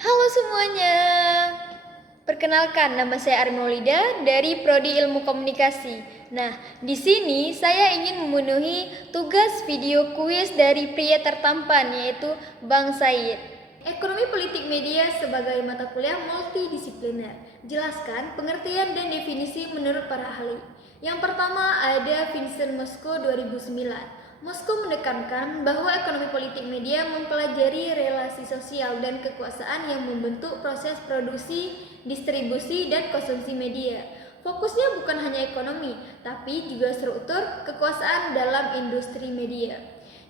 Halo semuanya. Perkenalkan, nama saya Armi Maulida dari Prodi Ilmu Komunikasi. Nah, di sini saya ingin memenuhi tugas video kuis dari pria tertampan, yaitu Bang Said. Ekonomi politik media sebagai mata kuliah multidisipliner. Jelaskan pengertian dan definisi menurut para ahli. Yang pertama ada Vincent Mosco 2009. Mosco menekankan bahwa ekonomi politik media mempelajari relasi sosial dan kekuasaan yang membentuk proses produksi, distribusi, dan konsumsi media. Fokusnya bukan hanya ekonomi, tapi juga struktur kekuasaan dalam industri media.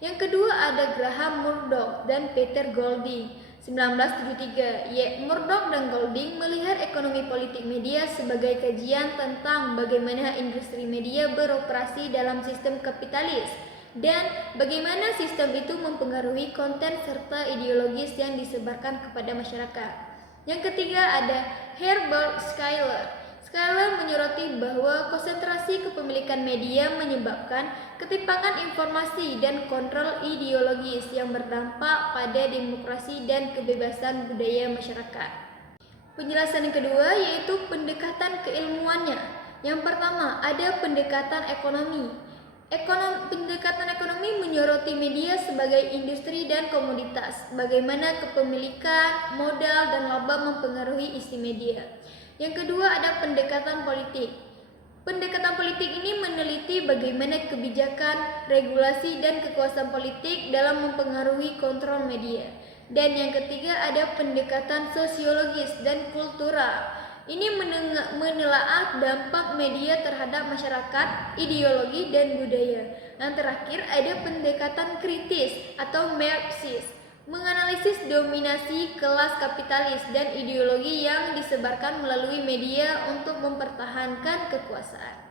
Yang kedua ada Graham Murdoch dan Peter Golding 1973. Murdoch dan Golding melihat ekonomi politik media sebagai kajian tentang bagaimana industri media beroperasi dalam sistem kapitalis dan bagaimana sistem itu mempengaruhi konten serta ideologis yang disebarkan kepada masyarakat. Yang ketiga ada Herbert Schiller. Schiller menyoroti bahwa konsentrasi kepemilikan media menyebabkan ketimpangan informasi dan kontrol ideologis yang berdampak pada demokrasi dan kebebasan budaya masyarakat. Penjelasan yang kedua yaitu pendekatan keilmuannya. Yang pertama ada pendekatan ekonomi. Pendekatan ekonomi menyoroti media sebagai industri dan komoditas, bagaimana kepemilikan, modal, dan laba mempengaruhi isi media. Yang kedua ada pendekatan politik. Pendekatan politik ini meneliti bagaimana kebijakan, regulasi, dan kekuasaan politik dalam mempengaruhi kontrol media. Dan yang ketiga ada pendekatan sosiologis dan kultural. Ini menelaah dampak media terhadap masyarakat, ideologi, dan budaya. Yang terakhir ada pendekatan kritis atau Marxis, menganalisis dominasi kelas kapitalis dan ideologi yang disebarkan melalui media untuk mempertahankan kekuasaan.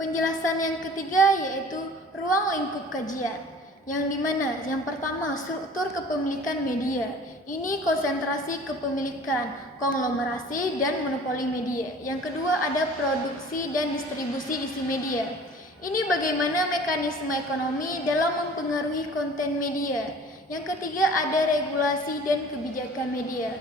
Penjelasan yang ketiga yaitu ruang lingkup kajian. Yang dimana yang pertama struktur kepemilikan media. Ini konsentrasi kepemilikan, konglomerasi, dan monopoli media. Yang kedua ada produksi dan distribusi isi media. Ini bagaimana mekanisme ekonomi dalam mempengaruhi konten media. Yang ketiga ada regulasi dan kebijakan media.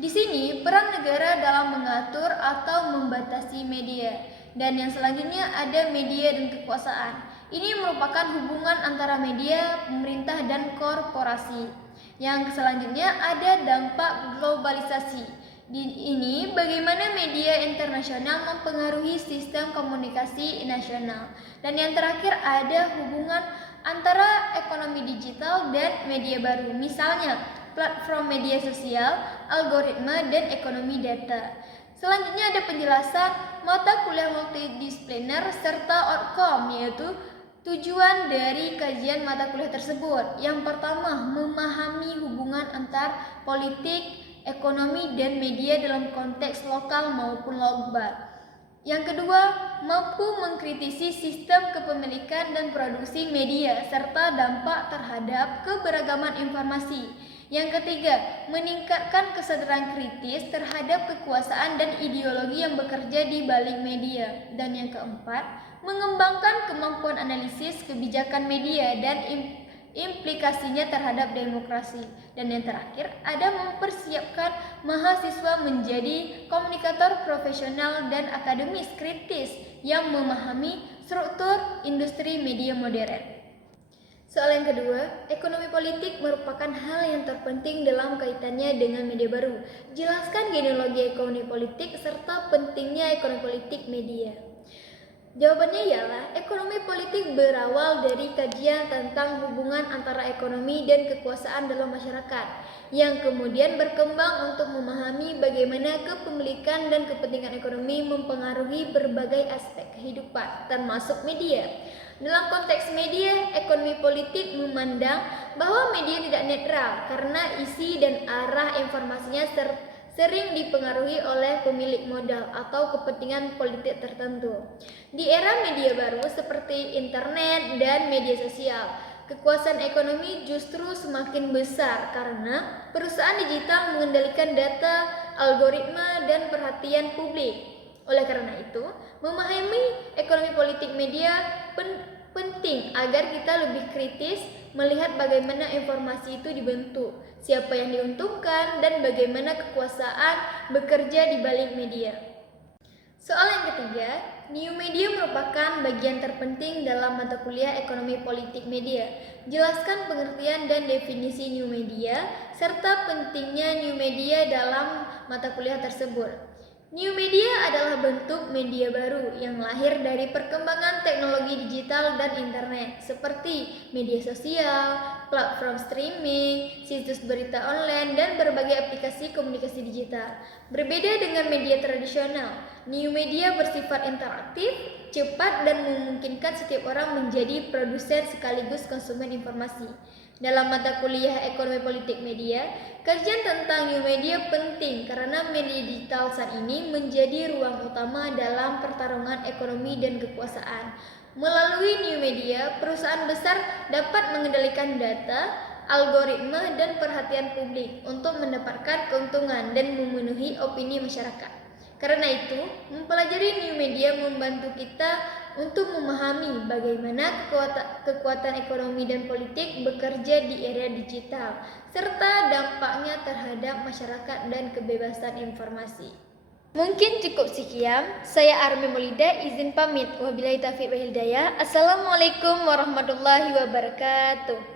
Di sini peran negara dalam mengatur atau membatasi media. Dan yang selanjutnya ada media dan kekuasaan. Ini merupakan hubungan antara media, pemerintah, dan korporasi. Yang selanjutnya ada dampak globalisasi. Di ini bagaimana media internasional mempengaruhi sistem komunikasi nasional. Dan yang terakhir ada hubungan antara ekonomi digital dan media baru. Misalnya platform media sosial, algoritma, dan ekonomi data. Selanjutnya ada penjelasan mata kuliah multidisipliner serta outcome, yaitu tujuan dari kajian mata kuliah tersebut. Yang pertama, memahami hubungan antar politik, ekonomi, dan media dalam konteks lokal maupun global. Yang kedua, mampu mengkritisi sistem kepemilikan dan produksi media serta dampak terhadap keberagaman informasi. Yang ketiga, meningkatkan kesadaran kritis terhadap kekuasaan dan ideologi yang bekerja di balik media. Dan yang keempat, mengembangkan kemampuan analisis kebijakan media dan implikasinya terhadap demokrasi. Dan yang terakhir, ada mempersiapkan mahasiswa menjadi komunikator profesional dan akademis kritis yang memahami struktur industri media modern. Soal yang kedua, ekonomi politik merupakan hal yang terpenting dalam kaitannya dengan media baru. Jelaskan genealogi ekonomi politik serta pentingnya ekonomi politik media. Jawabannya ialah ekonomi politik berawal dari kajian tentang hubungan antara ekonomi dan kekuasaan dalam masyarakat, yang kemudian berkembang untuk memahami bagaimana kepemilikan dan kepentingan ekonomi mempengaruhi berbagai aspek kehidupan, termasuk media. Dalam konteks media, ekonomi politik memandang bahwa media tidak netral karena isi dan arah informasinya sering dipengaruhi oleh pemilik modal atau kepentingan politik tertentu. Di era media baru seperti internet dan media sosial, kekuasaan ekonomi justru semakin besar karena perusahaan digital mengendalikan data, algoritma, dan perhatian publik. Oleh karena itu, memahami ekonomi politik media penting agar kita lebih kritis melihat bagaimana informasi itu dibentuk, siapa yang diuntungkan, dan bagaimana kekuasaan bekerja di balik media. Soal yang ketiga, new media merupakan bagian terpenting dalam mata kuliah ekonomi politik media. Jelaskan pengertian dan definisi new media, serta pentingnya new media dalam mata kuliah tersebut. New media adalah bentuk media baru yang lahir dari perkembangan teknologi digital dan internet, seperti media sosial, platform streaming, situs berita online, dan berbagai aplikasi komunikasi digital. Berbeda dengan media tradisional, new media bersifat interaktif, cepat, dan memungkinkan setiap orang menjadi produsen sekaligus konsumen informasi. Dalam mata kuliah ekonomi politik media, kajian tentang new media penting karena media digital saat ini menjadi ruang utama dalam pertarungan ekonomi dan kekuasaan. Melalui new media, perusahaan besar dapat mengendalikan data, algoritma, dan perhatian publik untuk mendapatkan keuntungan dan memenuhi opini masyarakat. Karena itu, mempelajari new media membantu kita untuk memahami bagaimana kekuatan ekonomi dan politik bekerja di era digital, serta dampaknya terhadap masyarakat dan kebebasan informasi. Mungkin cukup sekian. Saya Armi Maulida izin pamit. Wabillahi taufiq wal hidayah. Assalamualaikum warahmatullahi wabarakatuh.